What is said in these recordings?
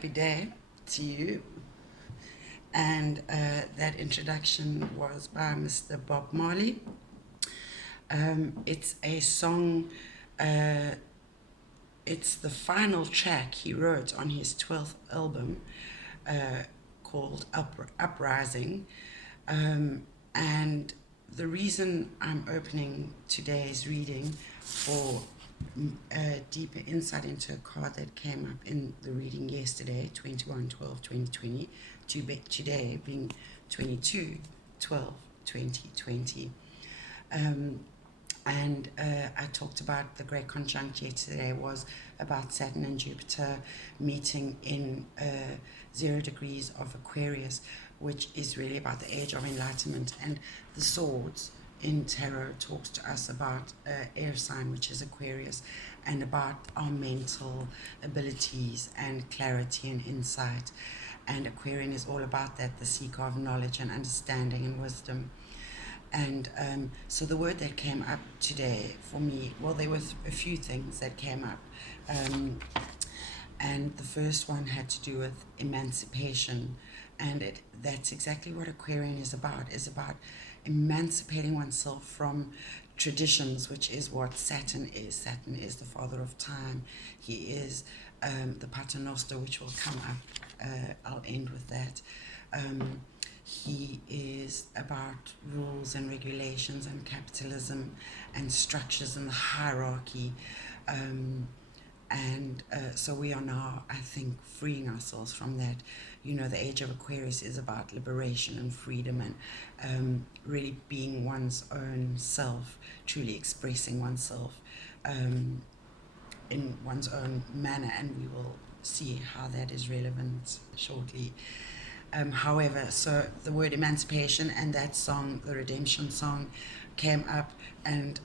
happy day to you. And that introduction was by Mr. Bob Marley. It's a song, it's the final track he wrote on his 12th album called Uprising. And the reason I'm opening today's reading for a deeper insight into a card that came up in the reading yesterday, 21/12/2020, to today being 22/12/2020. And I talked about the great conjunct yesterday was about Saturn and Jupiter meeting in 0 degrees of Aquarius, which is really about the age of enlightenment. And the swords in tarot talks to us about air sign, which is Aquarius, and about our mental abilities and clarity and insight. And Aquarian is all about that, the seeker of knowledge and understanding and wisdom. And so the word that came up today for me, well, there were a few things that came up. And the first one had to do with emancipation. And that's exactly what Aquarian is about emancipating oneself from traditions, which is what Saturn is. Saturn is the father of time. He is the paternoster, which will come up. I'll end with that. He is about rules and regulations and capitalism and structures and the hierarchy. So we are now, I think, freeing ourselves from that. You know, the age of Aquarius is about liberation and freedom and really being one's own self, truly expressing oneself in one's own manner, and we will see how that is relevant shortly. However, so the word emancipation and that song, the Redemption song, came up, and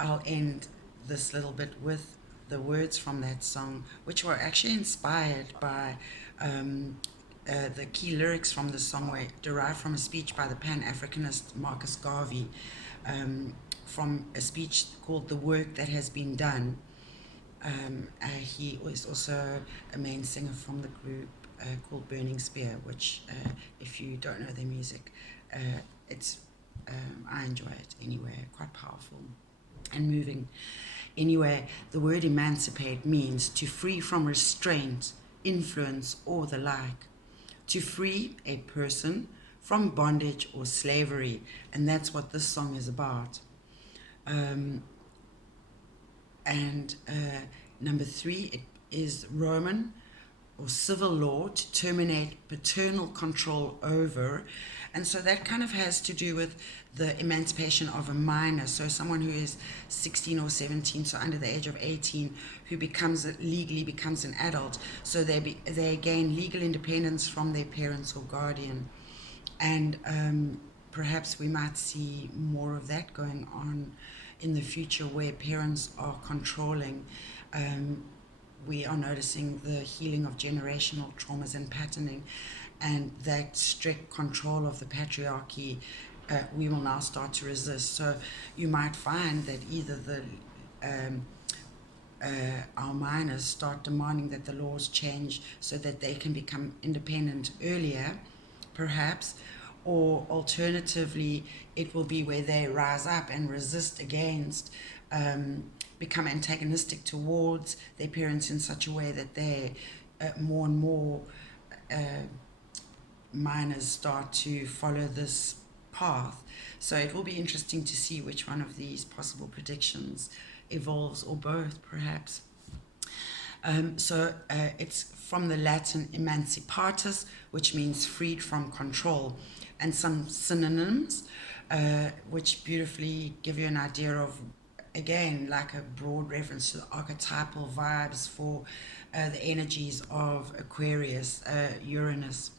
I'll end this little bit with the words from that song, which were actually inspired by the key lyrics from the song were derived from a speech by the Pan-Africanist Marcus Garvey, from a speech called The Work That Has Been Done. He was also a main singer from the group called Burning Spear, which if you don't know their music, I enjoy it anyway, quite powerful and moving. Anyway, the word emancipate means to free from restraint, influence, or the like. To free a person from bondage or slavery, and that's what this song is about. Number 3, it is Roman or civil law to terminate paternal control over. And so that kind of has to do with the emancipation of a minor. So someone who is 16 or 17, so under the age of 18, who legally becomes an adult. So they gain legal independence from their parents or guardian. And perhaps we might see more of that going on in the future, where parents are controlling. We are noticing the healing of generational traumas and patterning, and that strict control of the patriarchy we will now start to resist. So you might find that either our minors start demanding that the laws change so that they can become independent earlier, perhaps, or alternatively it will be where they rise up and resist against, become antagonistic towards their parents in such a way that they more and more minors start to follow this path. So it will be interesting to see which one of these possible predictions evolves, or both perhaps. It's from the Latin emancipatus, which means freed from control, and some synonyms which beautifully give you an idea of, again, like a broad reference to the archetypal vibes for the energies of Aquarius, Uranus.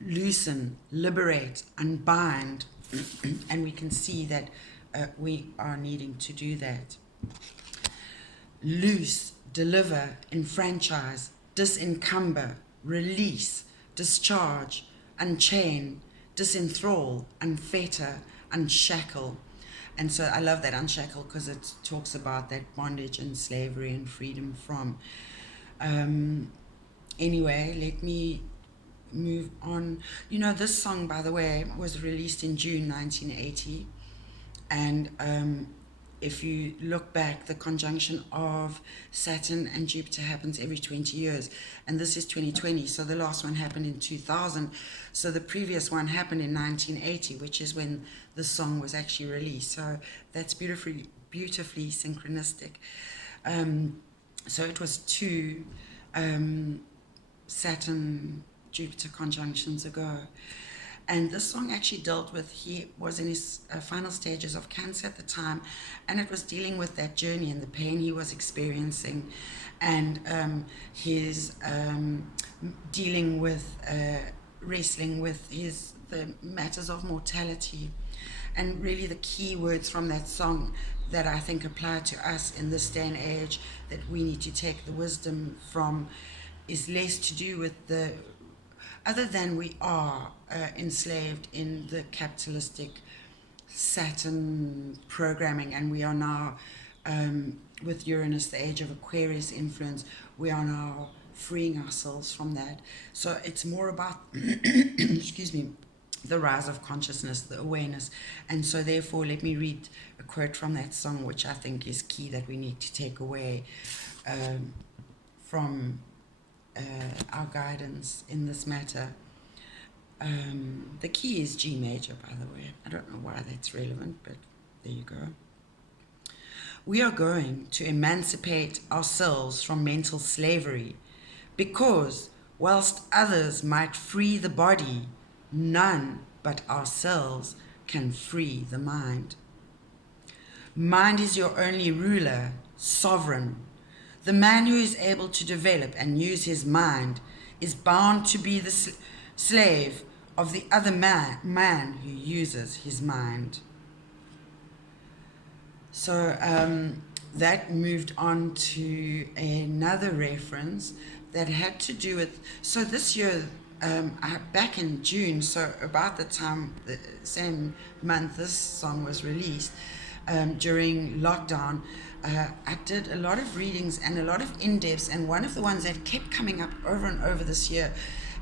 Loosen, liberate, unbind, and we can see that we are needing to do that. Loose, deliver, enfranchise, disencumber, release, discharge, unchain, disenthrall, unfetter, unshackle. And so I love that unshackle because it talks about that bondage and slavery and freedom from. Anyway, let me move on. You know, this song, by the way, was released in June 1980. And if you look back, the conjunction of Saturn and Jupiter happens every 20 years. And this is 2020, so the last one happened in 2000. So the previous one happened in 1980, which is when the song was actually released. So that's beautifully synchronistic. So it was two Saturn Jupiter conjunctions ago. And this song actually dealt with, he was in his final stages of cancer at the time, and it was dealing with that journey and the pain he was experiencing, and his dealing with, wrestling with the matters of mortality. And really the key words from that song that I think apply to us in this day and age that we need to take the wisdom from is less to do with the, other than we are enslaved in the capitalistic Saturn programming, and we are now, with Uranus, the age of Aquarius influence, we are now freeing ourselves from that. So it's more about, excuse me, the rise of consciousness, the awareness. And so therefore, let me read a quote from that song, which I think is key that we need to take away from our guidance in this matter. The key is G major, by the way. I don't know why that's relevant, but there you go. We are going to emancipate ourselves from mental slavery, because whilst others might free the body, none but ourselves can free the mind. Mind is your only ruler, sovereign. The man who is able to develop and use his mind is bound to be the slave of the other man who uses his mind. So that moved on to another reference that had to do with, so this year, back in June, so about the time, the same month this song was released, during lockdown, I did a lot of readings and a lot of in-depths, and one of the ones that kept coming up over and over this year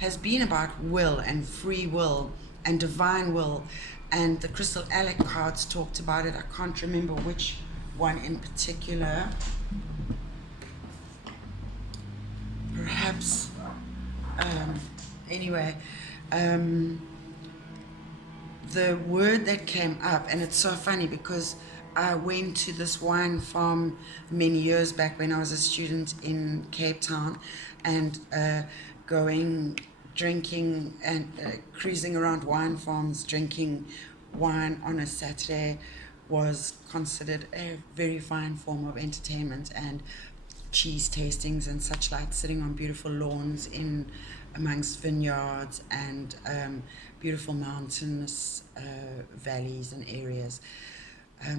has been about will and free will and divine will, and the Crystal Alec cards talked about it. I can't remember which one in particular. Perhaps, anyway, the word that came up, and it's so funny because I went to this wine farm many years back when I was a student in Cape Town, and drinking and cruising around wine farms, drinking wine on a Saturday was considered a very fine form of entertainment, and cheese tastings and such like, sitting on beautiful lawns in amongst vineyards and beautiful mountainous valleys and areas.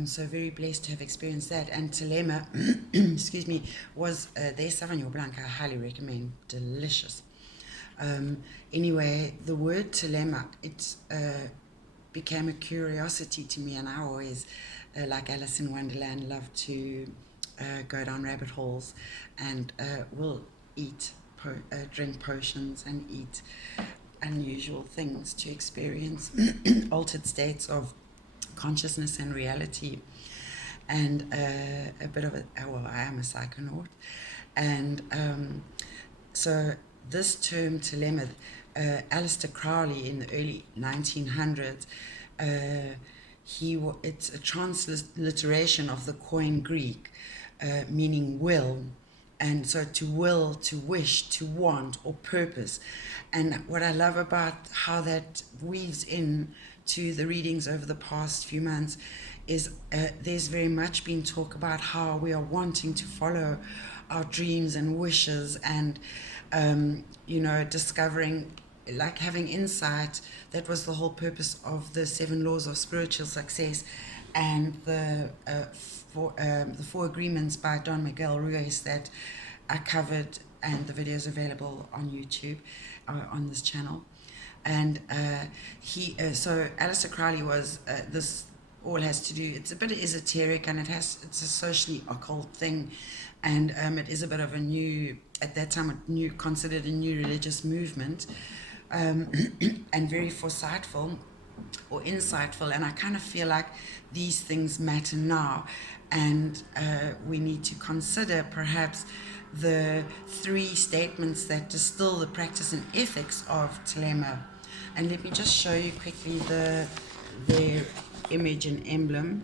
So very blessed to have experienced that. And Thelema, excuse me, was their Sauvignon Blanc. I highly recommend. Delicious. Anyway, the word Thelema, it became a curiosity to me, and I always, like Alice in Wonderland, love to go down rabbit holes, and will drink potions and eat unusual things to experience altered states of consciousness and reality. And a bit of I am a psychonaut, and so this term Thelema, Aleister Crowley in the early 1900s, it's a transliteration of the Koine Greek, meaning will. And so to will, to wish, to want, or purpose. And what I love about how that weaves in to the readings over the past few months is there's very much been talk about how we are wanting to follow our dreams and wishes, and discovering, like having insight. That was the whole purpose of the 7 laws of spiritual success, and the 4 agreements by Don Miguel Ruiz that I covered, and the video is available on YouTube on this channel. And so Aleister Crowley was this all has to do, it's a bit esoteric, and it's a socially occult thing, and it is a bit of a new, at that time, considered a new religious movement, and very foresightful or insightful, and I kind of feel like these things matter now, and we need to consider perhaps the 3 statements that distill the practice and ethics of Thelema. And let me just show you quickly their image and emblem.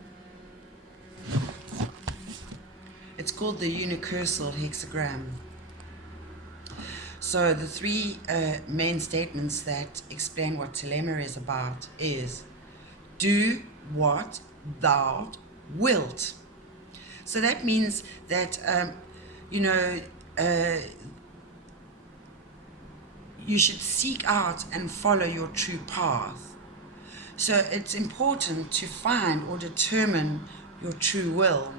It's called the unicursal hexagram. So the 3 main statements that explain what Thelema is about is, do what thou wilt. So that means that, you should seek out and follow your true path. So it's important to find or determine your true will.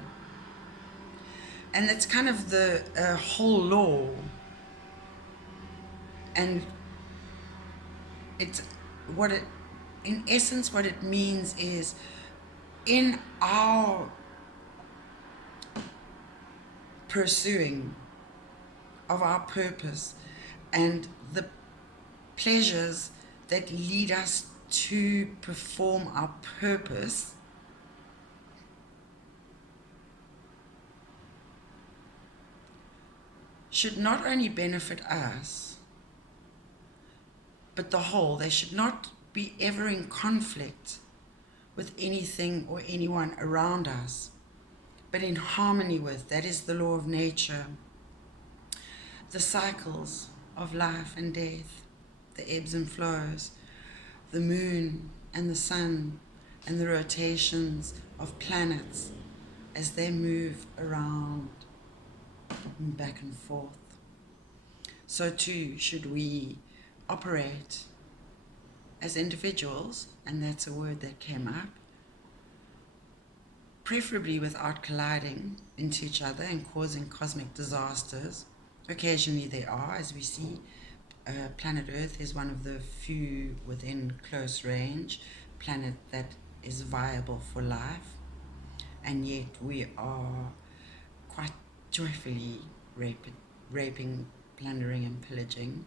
And that's kind of the whole law. And in essence, what it means is, in our pursuing of our purpose and the pleasures that lead us to perform our purpose, should not only benefit us, but the whole. They should not be ever in conflict with anything or anyone around us, but in harmony with. That is the law of nature, the cycles of life and death, the ebbs and flows, the moon and the sun, and the rotations of planets as they move around and back and forth. So too should we operate as individuals, and that's a word that came up, preferably without colliding into each other and causing cosmic disasters. Occasionally they are, as we see. Planet Earth is one of the few within close range planet that is viable for life, and yet we are quite joyfully raping, plundering and pillaging,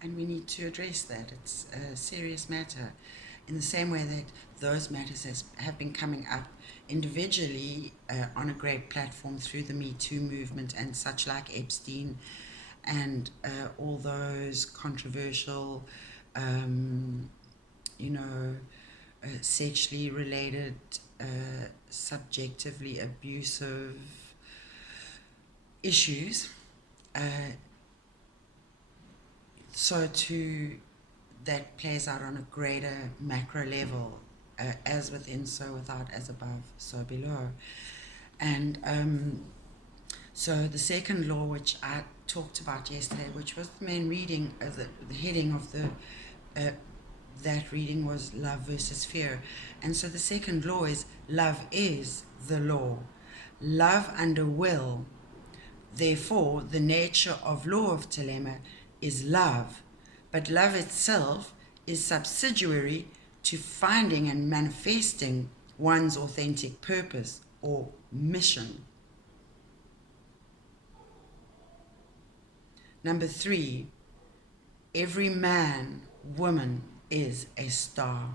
and we need to address that. It's a serious matter, in the same way that those matters have been coming up individually on a great platform through the Me Too movement and such, like Epstein and all those controversial, sexually related, subjectively abusive issues. So too, that plays out on a greater macro level, as within, so without, as above, so below. And so the second law, which I talked about yesterday, which was the main reading, the heading of that reading was love versus fear. And so the second law is, love is the law. Love under will. Therefore, the nature of law of Thelema is love, but love itself is subsidiary to finding and manifesting one's authentic purpose or mission. Number 3, every man, woman is a star.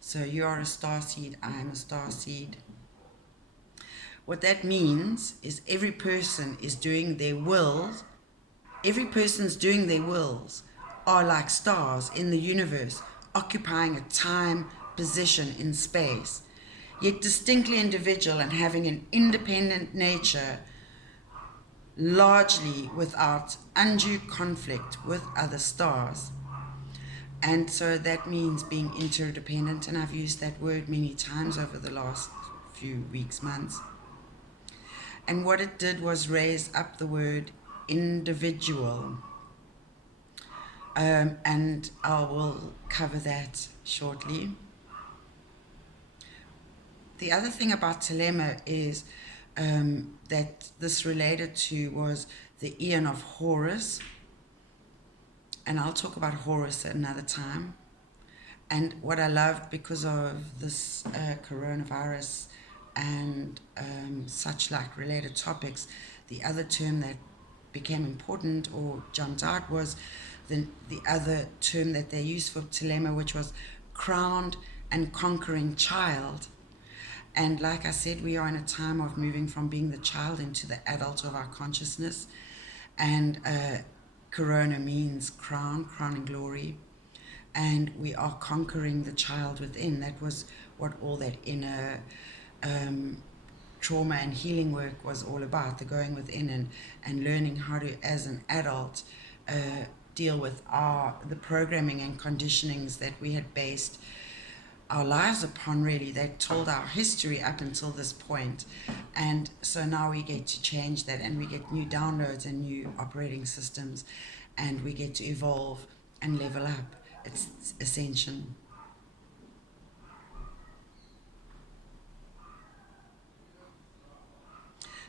So you are a star seed, I am a star seed. What that means is every person is doing their wills. Every person's doing their wills are like stars in the universe, occupying a time, position in space, yet distinctly individual and having an independent nature, largely without undue conflict with other stars. And so that means being interdependent, and I've used that word many times over the last few weeks, months. And what it did was raise up the word individual. And I will cover that shortly. The other thing about Thelema is that this related to was the Eon of Horus, and I'll talk about Horus at another time. And what I loved, because of this coronavirus and such like related topics, the other term that became important or jumped out was the other term that they used for Thelema, which was crowned and conquering child. And like I said, we are in a time of moving from being the child into the adult of our consciousness. And Corona means crown, crown and glory. And we are conquering the child within. That was what all that inner trauma and healing work was all about, the going within and learning how to, as an adult, deal with the programming and conditionings that we had based our lives upon, really, that told our history up until this point. And so now we get to change that, and we get new downloads and new operating systems, and we get to evolve and level up. It's ascension.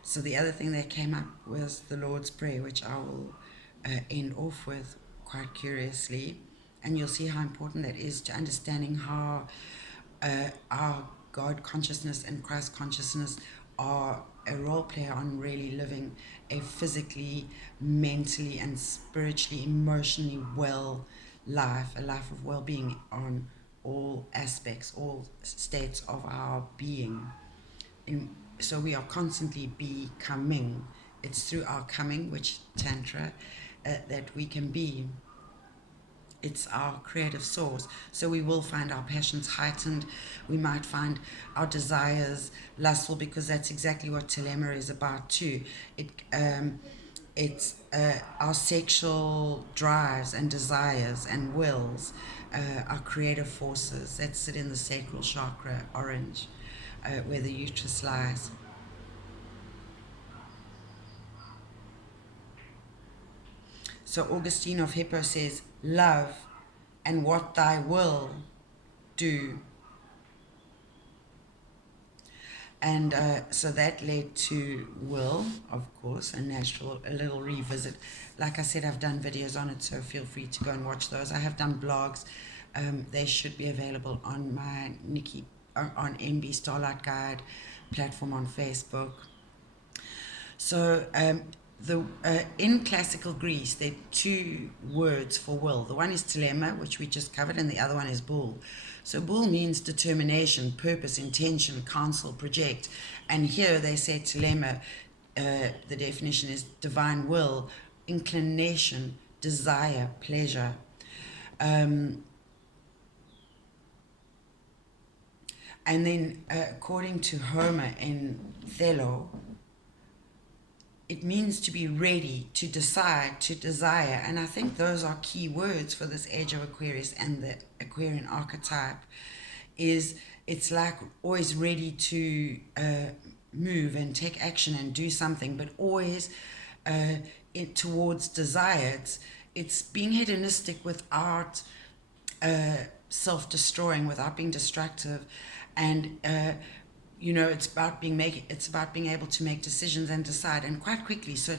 So the other thing that came up was the Lord's Prayer, which I will end off with quite curiously. And you'll see how important that is to understanding how our God consciousness and Christ consciousness are a role player on really living a physically, mentally, and spiritually, emotionally well life, a life of well-being on all aspects, all states of our being. So we are constantly becoming. It's through our coming, which tantra, that we can be. It's our creative source. So we will find our passions heightened. We might find our desires lustful, because that's exactly what Thelema is about too. It's our sexual drives and desires and wills, our creative forces that sit in the sacral chakra, orange, where the uterus lies. So Augustine of Hippo says, love and what thy will do. And so that led to Will, of course, a little revisit. Like I said, I've done videos on it, so feel free to go and watch those. I have done blogs. They should be available on my on MB Starlight Guide platform on Facebook. So in classical Greece, there are two words for will. The one is Thelema, which we just covered, and the other one is bull. So bull means determination, purpose, intention, counsel, project. And here they say Thelema, the definition is divine will, inclination, desire, pleasure. And then according to Homer in Othello, it means to be ready, to decide, to desire. And I think those are key words for this age of Aquarius and the Aquarian archetype. It's like always ready to move and take action and do something, but always towards desire. It's being hedonistic without self-destroying, without being destructive. And it's about being able to make decisions and decide, and quite quickly. So